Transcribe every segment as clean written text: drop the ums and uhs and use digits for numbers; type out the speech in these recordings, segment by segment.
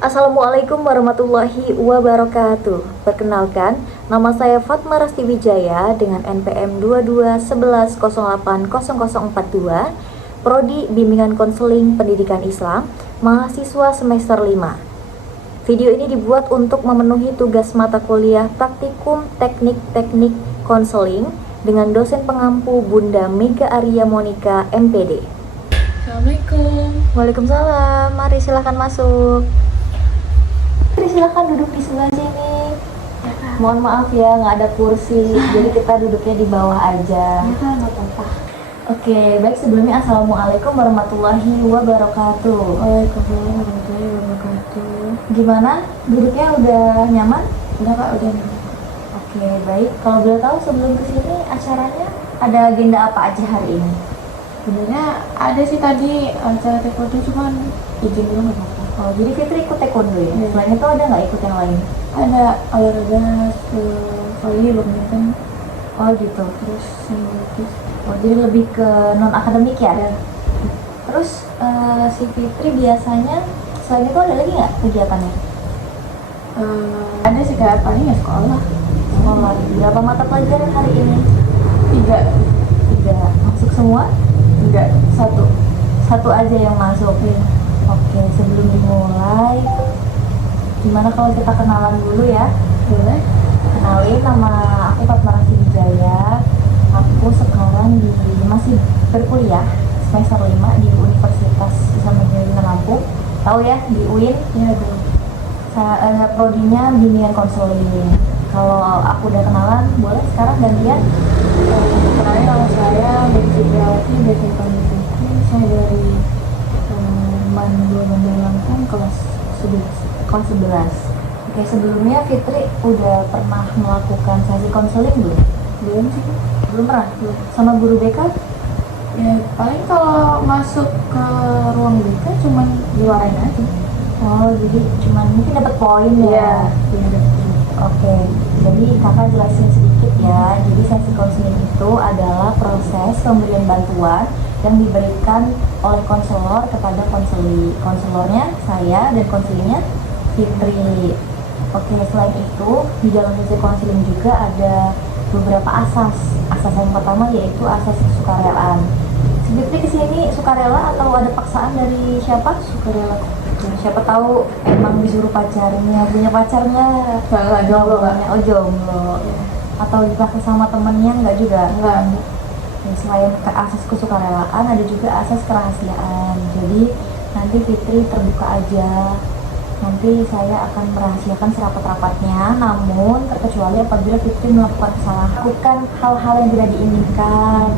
Assalamualaikum warahmatullahi wabarakatuh. Perkenalkan, nama saya Fatma Rasti Wijaya dengan NPM 2211080042, Prodi Bimbingan Konseling Pendidikan Islam, mahasiswa semester 5. Video ini dibuat untuk memenuhi tugas mata kuliah praktikum teknik-teknik konseling dengan dosen pengampu Bunda Mega Arya Monika MPD. Assalamualaikum. Waalaikumsalam. Mari silahkan masuk. Silahkan duduk di sebelah sini. Mohon maaf ya, nggak ada kursi, jadi kita duduknya di bawah aja. Nggak apa-apa. Oke, baik, sebelumnya Assalamualaikum warahmatullahi wabarakatuh. Waalaikumsalam warahmatullahi wabarakatuh. Gimana? Duduknya udah nyaman? Udah Kak, udah. Oke, baik. Kalau boleh tahu sebelum kesini acaranya ada agenda apa aja hari ini? Sebenarnya ada sih tadi acara taekwondo, cuman izin dulu nggak apa-apa. Oh, jadi Fitri ikut taekwondo ya? Iya. Selain itu ada nggak ikut yang lain? Ada olahraga volley, badminton, Oh gitu. terus lukis. Oh, jadi lebih ke non akademik ya? Ya. Terus si Fitri biasanya selain itu ada lagi nggak kegiatannya? Ada sih Kak, paling ya sekolah. Sekolah. Berapa mata pelajaran hari ini? 3. 3. Masuk semua? Enggak, 1. Satu aja yang masuk. Iya. Oke, sebelum dimulai, gimana kalau kita kenalan dulu ya? Boleh? Kenalin, nama aku Fatma Rasti Wijaya. Aku sekarang masih berkuliah semester 5 di Universitas Islam Negeri Lampung. Tahu ya, di UIN. Iya, dulu. Prodinya bimbingan konseling. Kalau aku udah kenalan, boleh sekarang gantian. Kenalin, nama saya Megi Fitriawati dari Pondok. Saya dari Bandung Lampung, kelas 11. Kelas 11. Oke, sebelumnya Fitri udah pernah melakukan sesi konseling belum? Belum sih. Belum pernah? Sama guru BK? Ya paling kalau masuk ke ruang BK cuman diwarain aja. Oh, jadi cuman mungkin dapat poin ya? Iya. Oke, jadi kakak jelasin sedikit ya. Jadi sesi konseling itu adalah proses pemberian bantuan yang diberikan oleh konselor kepada konseli. Konselornya saya dan konselingnya Fitri. Oke, selain itu di dalam sesi konseling juga ada beberapa asas. Asas yang pertama yaitu asas kesukarelaan. Si Fitri kesini sukarela atau ada paksaan dari siapa? Sukarela. Nah, siapa tahu emang disuruh pacarnya, punya pacarnya? Enggak, jomblo Kak. Oh, jomblo. Atau dipaksa sama temennya? Enggak juga? Enggak. Ya, selain ke asas kesukarelaan ada juga asas kerahasiaan. Jadi nanti Fitri terbuka aja. Nanti saya akan merahasiakan serapat-rapatnya, namun terkecuali apabila Fitri melakukan kesalahan, lakukan hal-hal yang tidak diinginkan.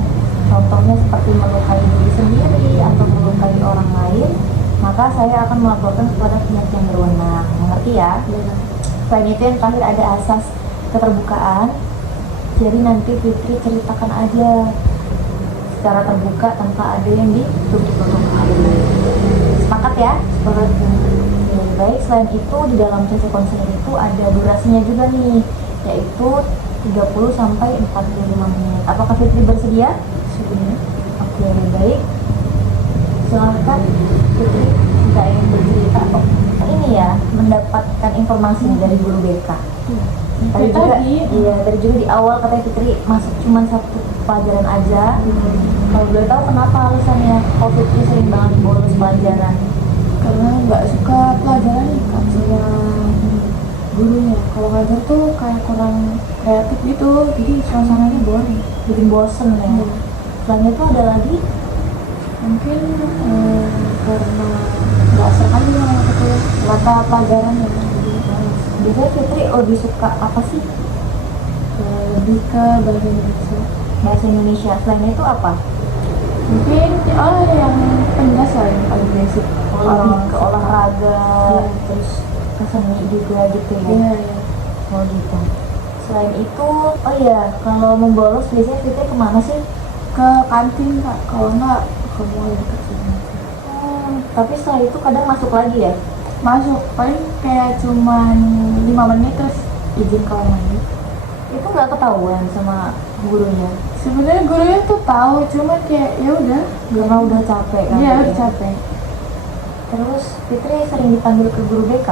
Contohnya seperti melukai diri sendiri atau melukai orang lain, maka saya akan melaporkan kepada pihak yang berwenang. Mengerti ya? Benar. Selain itu yang terakhir ada asas keterbukaan. Jadi nanti Fitri ceritakan aja secara terbuka tanpa ada yang ditutup-tutupkan. Sepakat ya? Sepakat. Ya, baik, selain itu di dalam sesi konseling itu ada durasinya juga nih, yaitu 30 sampai 45 menit. Apakah Fitri bersedia? Sebenarnya. Oke, baik. Silahkan Fitri jika ingin bercerita atau ini ya, mendapatkan informasi dari guru BK. Tadi juga, iya, tadi juga di awal katanya Fitri masuk cuma satu pelajaran aja. Kalau boleh tahu kenapa alasannya kok Fitri sering banget bolos pelajaran? Karena nggak suka pelajaran Kak, sama gurunya. Kalau ngajar tuh kayak kurang kreatif gitu, jadi suasananya boring. Bikin bosen ya. Selain itu ada lagi? Mungkin karena nggak asal aja sama mata pelajaran ya. Biasanya Fitri lebih suka apa sih? Lebih ke bahasa Indonesia. Bahasa Indonesia. Selain itu apa? Mungkin yang pendas lah, yang paling basic. Lebih ke olahraga, Iya. terus ke seni juga gitu ya? Iya. Oh gitu. Selain itu, oh iya, kalau membolos biasanya Fitri kemana sih? Ke kantin Kak, kalau nggak ke mall dekat sini. Tapi setelah itu kadang masuk lagi ya? Masuk paling kayak cuman 5 menit terus izin kamar mandi. Itu nggak ketahuan sama gurunya? Sebenarnya gurunya tuh tahu, cuma kayak ya udah, Karena udah capek kan? dia ya? capek. Terus Fitri sering dipanggil ke guru BK?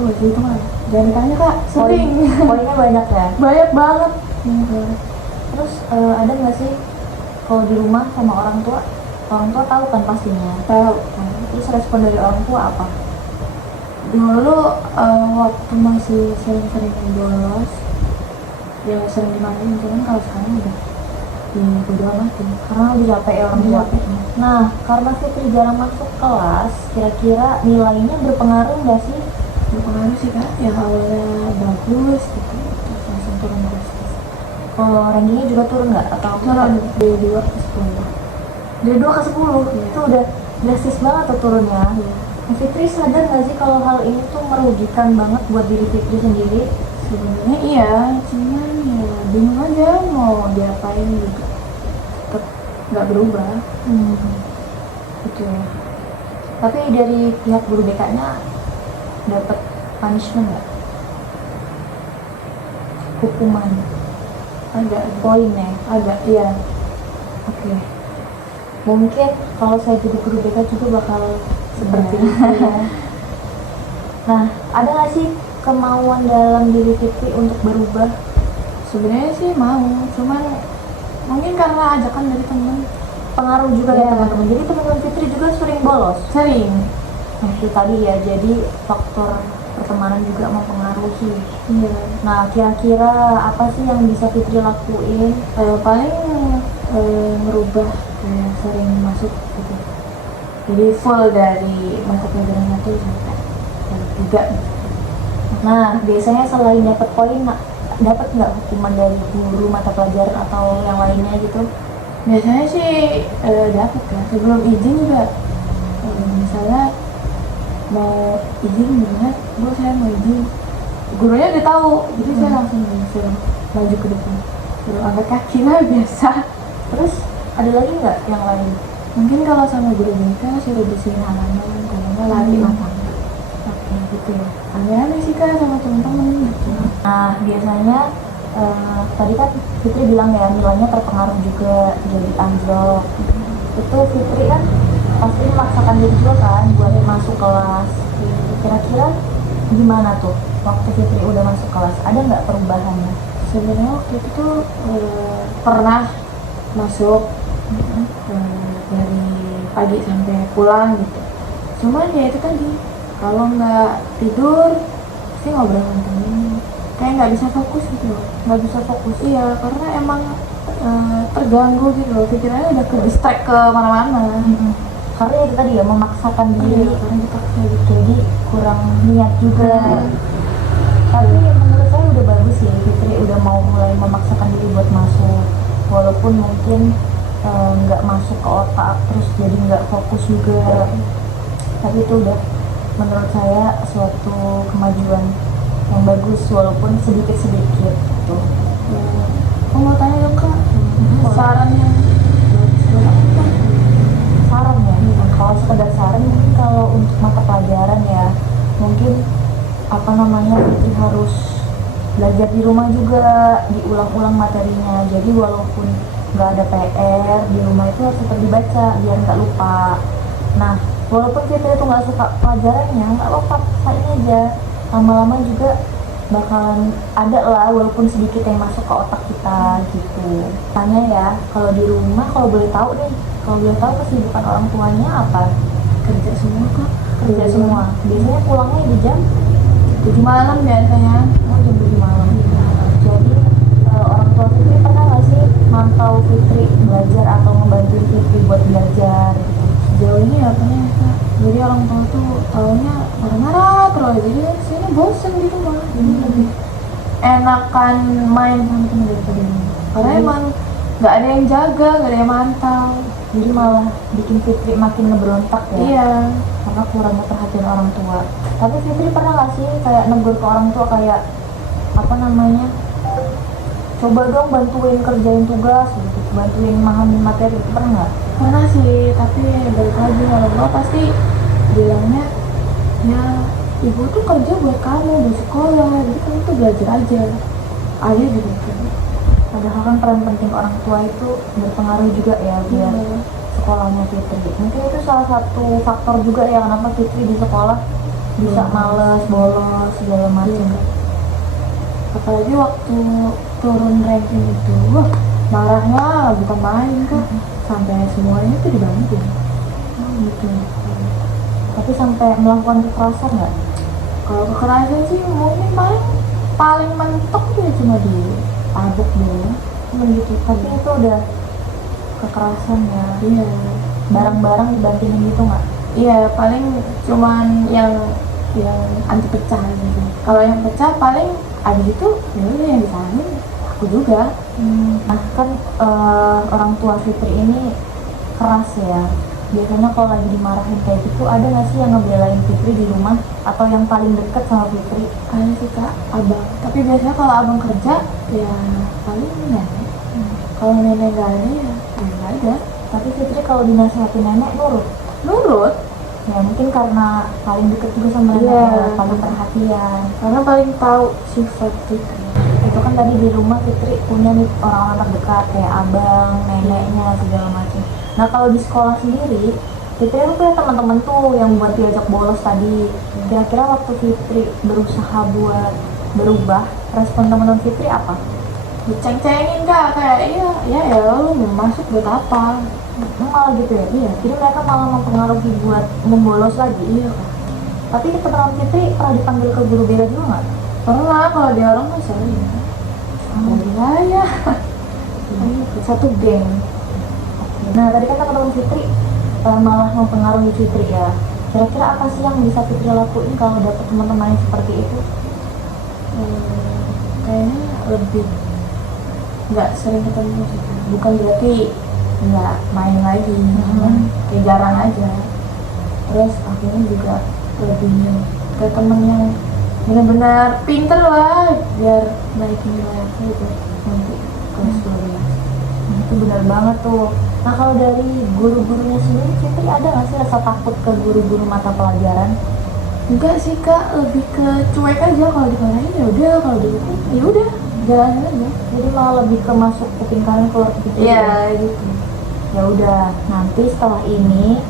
Oh itu mah jangan ditanya kak, sering. Poinnya banyak ya? Banyak banget. Terus ada nggak sih kalau di rumah sama orang tua tahu kan pastinya? Tahu. Terus respon dari orang tua apa? Dulu waktu masih sering-sering bolos ya sering dimarahin, cuman kalau sekarang udah bodo amatin Karena udah capek ya orang tua. Nah, karena Fitri jarang masuk kelas, kira-kira nilainya berpengaruh nggak sih? berpengaruh sih kak, yang awalnya bagus gitu terus langsung turun drastis. Kalau rankingnya juga turun nggak? Atau Turun dari 2 ke 10. dari 2 ke 10? Itu udah drastis banget tuh turunnya. Nah, Fitri sadar nggak sih kalau hal ini tuh merugikan banget buat diri Fitri sendiri? Sebenarnya iya, cuman ya bingung aja mau diapain juga tetap nggak berubah. Gitu ya. Tapi dari pihak guru BK-nya dapat punishment nggak? Hukuman? Ada Poin ya? ada iya. Oke. Mungkin kalau saya jadi guru BK juga bakal seperti Iya. itu ya. Nah, ada nggak sih kemauan dalam diri Fitri untuk berubah? Sebenarnya sih mau, cuman mungkin karena ajakan dari temen. Pengaruh juga ya Iya. teman-teman. Jadi teman-teman Fitri juga sering bolos. Sering. Nah, itu tadi ya. Jadi faktor pertemanan juga mempengaruhi. Iya. Nah, kira-kira apa sih yang bisa Fitri lakuin? Paling merubah kayak sering masuk gitu. Jadi full dari mata pelajaran 1 sampai yang 3. Nah, biasanya selain dapat poin, dapat nggak hukuman dari guru mata pelajaran atau yang lainnya gitu? Biasanya sih dapat kan. Sebelum izin juga misalnya mau izin bener, bu saya mau izin. Gurunya udah tahu, jadi saya langsung suruh maju ke depan, suruh angkat kaki lah biasa. Terus ada lagi nggak yang lain? Mungkin kalau sama guru BK suruh bersihin halaman, kalau nggak lari lapangan. Oke, gitu ya. Aneh-aneh sih kak sama teman-teman gitu. Nah, biasanya tadi kan Fitri bilang ya nilainya terpengaruh juga jadi anjlok. Itu Fitri kan pasti memaksakan diri juga kan buat masuk kelas. Kira-kira gimana tuh waktu Fitri udah masuk kelas? Ada nggak perubahannya? Sebenarnya waktu itu tuh pernah masuk dari pagi sampai pulang gitu. Cuman ya itu tadi, kalau nggak tidur pasti ngobrol sama temen, kayak nggak bisa fokus gitu loh. Nggak bisa fokus. Iya, karena emang terganggu gitu loh, pikirannya udah ke distract ke mana-mana. Karena itu tadi ya memaksakan diri. Iya, karena dipaksa gitu. Jadi kurang niat juga. Tapi menurut saya udah bagus sih Fitri udah mau mulai memaksakan diri buat masuk, walaupun mungkin nggak masuk ke otak, terus jadi nggak fokus juga. Tapi itu udah menurut saya suatu kemajuan yang bagus walaupun sedikit-sedikit gitu. Aku mau tanya dong kak, sarannya Saran ya, kalau sekedar saran mungkin kalau untuk mata pelajaran ya mungkin Fitri harus belajar di rumah juga, diulang-ulang materinya. Jadi walaupun nggak ada PR di rumah itu harus tetap dibaca biar nggak lupa. Nah, walaupun Fitri itu nggak suka pelajarannya, nggak apa-apa, paksain aja. Lama-lama juga bakalan ada lah walaupun sedikit yang masuk ke otak kita gitu. Tanya ya, kalau di rumah kalau boleh tahu kesibukan orang tuanya apa? kerja semua kak. Kerja semua. Biasanya pulangnya di jam 7 malam biasanya. jam 7 malam. Jadi orang tua Fitri pernah nggak sih mantau Fitri belajar atau membantu Fitri buat belajar gitu? Sejauh ini ya pernah ya kak. Jadi orang tua tuh taunya marah-marah terus, jadi saya bosen gitu mah. Jadi lebih enakan main sama temen daripada ini. Karena emang nggak ada yang jaga, nggak ada yang mantau. Jadi malah bikin Fitri makin ngeberontak ya. Iya. Karena kurangnya perhatian orang tua. Tapi Fitri pernah nggak sih kayak negur ke orang tua kayak coba dong bantuin kerjain tugas gitu, bantuin memahami materi, itu pernah nggak? Pernah sih, tapi balik lagi orang tua pasti bilangnya ya ibu tuh kerja buat kamu, buat sekolah, jadi kamu tuh belajar aja. Ayah juga gitu. Padahal kan peran penting orang tua itu berpengaruh juga ya biar sekolahnya Fitri. Mungkin itu salah satu faktor juga ya kenapa Fitri di sekolah bisa males, bolos, segala macam. Iya. Apalagi waktu turun ranking itu, wah marahnya bukan main kak, sampai semuanya tuh dibantu. Gitu. Tapi sampai melakukan kekerasan nggak? Kalau kekerasan sih mungkin paling mentok ya cuma di tabuk dulu, Cuma gitu. Tapi itu udah kekerasan ya. iya. Barang-barang dibantingin gitu nggak? Iya, paling cuman yang anti pecah gitu. Kalau yang pecah paling abis itu ya udah yang disalahin aku juga. Nah kan orang tua Fitri ini keras ya. Biasanya kalau lagi dimarahin kayak gitu, ada nggak sih yang ngebelain Fitri di rumah atau yang paling deket sama Fitri? Ada sih kak, abang. Tapi biasanya kalau abang kerja ya paling nenek. Kalau nenek nggak ada ya nggak ada. Tapi Fitri kalau dinasehatin nenek nurut. Nurut, Ya mungkin karena paling deket juga sama nenek, Iya. ya, paling perhatian. karena paling tahu sifat kita. Itu kan tadi di rumah Fitri punya nih orang-orang terdekat kayak abang, neneknya segala macam. Nah kalau di sekolah sendiri, Fitri kan punya teman-teman tuh yang buat diajak bolos tadi. Kira-kira waktu Fitri berusaha buat berubah, respon teman-teman Fitri apa? Diceng-cengin kak, kayak ya lu mau masuk buat apa? Malah gitu ya? Iya. Jadi mereka malah mempengaruhi buat membolos lagi. Iya kak. Tapi teman-teman Fitri pernah dipanggil ke guru bela juga nggak? Pernah, kalau dia orang kan sering. Ya. Satu geng. Nah tadi kan teman-teman Fitri malah mempengaruhi Fitri ya. Kira-kira apa sih yang bisa Fitri lakuin kalau dapet teman-teman yang seperti itu? Kayaknya lebih nggak sering ketemu sih Kak. Bukan berarti nggak main lagi, kayak jarang aja. Terus akhirnya juga lebih ke temen yang benar-benar pinter lah biar naikin nilai aku gitu nanti kelas 12. Nah, itu benar banget tuh. Nah kalau dari guru-gurunya sendiri, Fitri ada nggak sih rasa takut ke guru-guru mata pelajaran? Enggak sih kak, lebih ke cuek aja. Kalau dimarahin ya udah, kalau dihukum ya udah jalanin aja. Jadi malah lebih ke masuk kuping kanan keluar kuping kiri. Iya gitu. Ya udah, nanti setelah ini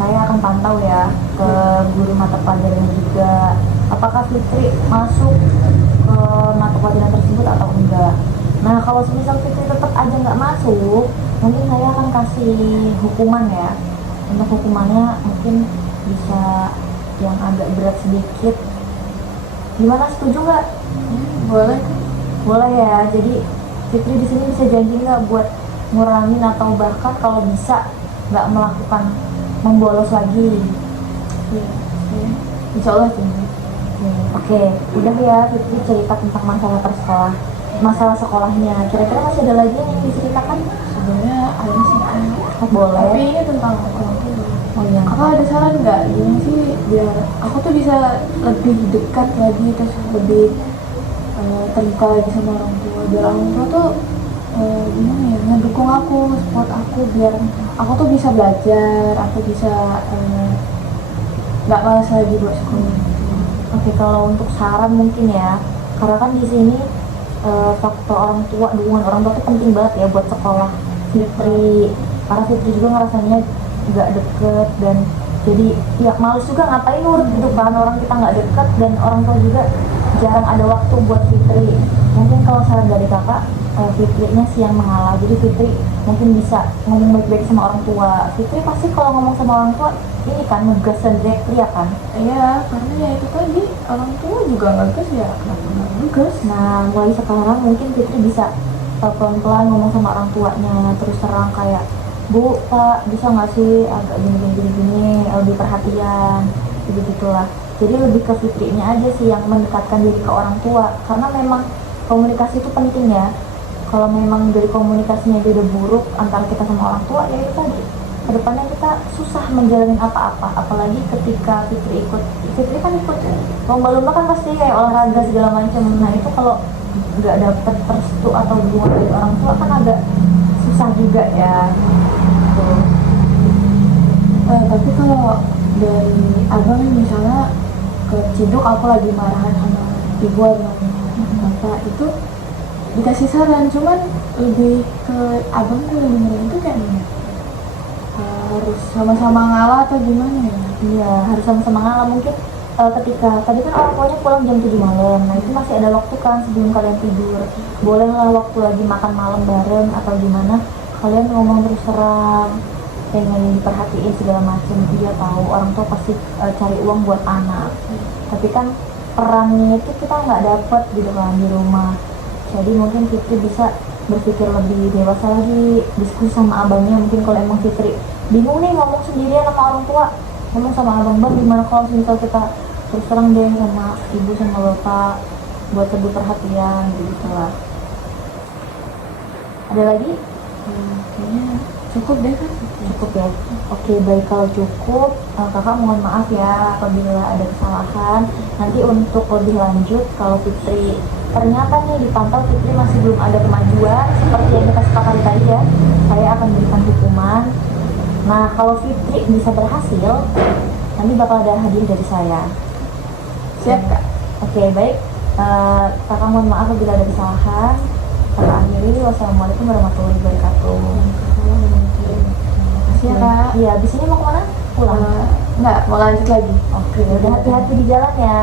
saya akan pantau ya ke guru mata pelajarannya juga. Apakah Fitri masuk ke mata pelajaran tersebut atau enggak? Nah kalau semisal Fitri tetap aja nggak masuk, mungkin saya akan kasih hukuman ya. Untuk hukumannya mungkin bisa yang agak berat sedikit. Gimana, setuju nggak? Boleh. Boleh ya. Jadi Fitri di sini bisa janji nggak buat ngurangin atau bahkan kalau bisa nggak melakukan membolos lagi? Iya. Insya Allah sih. Oke, udah ya Fitri cerita tentang masalah sekolahnya. Kira-kira masih ada lagi yang diceritakan? Sebenarnya ada sih Kak. Boleh. Tapi ini tentang orang tua. Oh iya. Kakak ada saran nggak gimana sih biar aku tuh bisa lebih dekat lagi, terus lebih terbuka lagi sama orang tua, biar orang tua tuh gimana ya, ngedukung aku, support aku, biar aku tuh bisa belajar, aku bisa nggak malas lagi buat sekolah. Oke, kalau untuk saran mungkin ya, karena kan di sini faktor orang tua, dukungan orang tua itu penting banget ya buat sekolah Fitri. Karena Fitri juga ngerasanya nggak deket dan jadi ya males juga ngapain nurut gitu kan, orang kita nggak deket dan orang tua juga jarang ada waktu buat Fitri. Mungkin kalau saran dari kakak, Fitrinya sih yang mengalah, jadi Fitri mungkin bisa ngomong baik-baik sama orang tua. Fitri pasti kalau ngomong sama orang tua ini kan ngegas dan teriak kan. Iya, karena ya itu tadi orang tua juga ngegas, ya kenapa nggak ngegas. Nah mulai sekarang mungkin Fitri bisa pelan-pelan ngomong sama orang tuanya, terus terang kayak, Bu, Pak, bisa nggak sih agak gini, lebih perhatian, gitu-gitulah. Jadi lebih ke Fitrinya aja sih yang mendekatkan diri ke orang tua, karena memang komunikasi itu penting ya. Kalau memang dari komunikasinya dia udah buruk antara kita sama orang tua, ya itu tadi, kedepannya kita susah menjalani apa-apa. Apalagi ketika Fitri kan ikut lomba-lomba kan pasti kayak olahraga segala macam. Nah itu kalau nggak dapet restu atau dukungan dari orang tua kan agak susah juga ya. Tapi kalau dari abang misalnya ke Ciduk, aku lagi marahan sama ibu atau bapak, itu dikasih saran, cuman lebih ke abang tuh dengerin itu kayak gimana? harus sama-sama ngalah atau gimana ya? Iya, harus sama-sama ngalah. Mungkin ketika tadi kan orang tuanya pulang jam 7 malam, nah itu masih ada waktu kan sebelum kalian tidur. Bolehlah waktu lagi makan malam bareng atau gimana, kalian ngomong terus terang, pengen diperhatiin segala macam. Dia tahu orang tua pasti cari uang buat anak, tapi kan perannya itu kita nggak dapet gitu kan di rumah. Jadi mungkin Fitri bisa berpikir lebih dewasa lagi, diskusi sama abangnya. Mungkin kalau emang Fitri bingung nih ngomong sendirian sama orang tua, ngomong sama abang, bang gimana kalau misal kita terus terang deh sama ibu sama bapak buat lebih perhatian gitu lah. Ada lagi? Kayaknya cukup deh kan. Cukup ya. Oke, baik, kalau cukup kakak mohon maaf ya apabila ada kesalahan. Nanti untuk lebih lanjut, kalau Fitri ternyata nih dipantau Fitri masih belum ada kemajuan seperti yang kita sepakati tadi ya, saya akan berikan hukuman. Nah, kalau Fitri bisa berhasil, nanti bakal ada hadiah dari saya. Siap Kak. Oke, baik. Kakak mohon maaf apabila ada kesalahan. Kakak akhiri, wassalamualaikum warahmatullahi wabarakatuh. Makasih ya Kak. Iya, abis ini mau kemana? Pulang? Enggak, mau lanjut lagi. Oke, udah hati-hati di jalan ya.